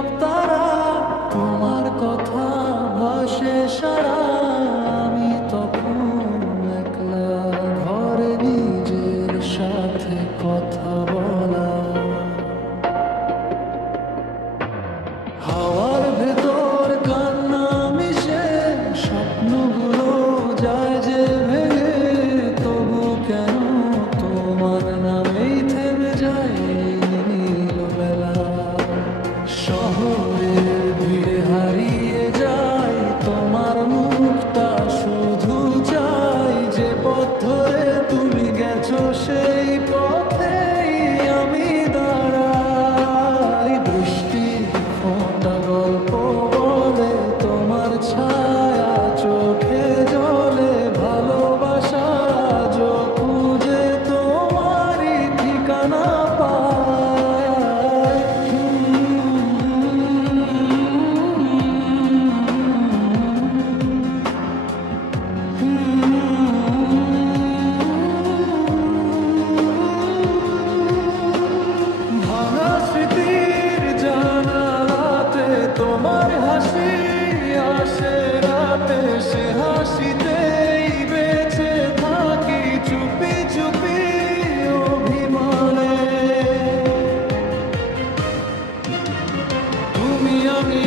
নীরব তারা, তোমার কথা ভাসে সারা। আমি তখন একলা ঘরে নিজের সাথে কথা বলা। হাওয়ার ভেতর কান্না মিশে স্বপ্নগুলো যায় যে ভেঙে, তবু কেন তোমার নামেই থেমে যায় এই নীলবেলা। শহরের ভিড়ে হারিয়ে যায় তোমার মুখটা, শুধু চাই যে পথ ধরে তুমি গেছো সেই পথেই আমি দাঁড়াই। বৃষ্টি ফোঁটা গল্প বলে, তোমার ছায়া চোখে জলে, ভালোবাসা আজ খুঁজে তোমারই ঠিকানা পায়। ভাঙা স্মৃতির জানালাতে তোমার হাসি আসে রাতে, সে হাসিতেই বেঁচে থাকি চুপি চুপি অভিমানে। তুমি আমি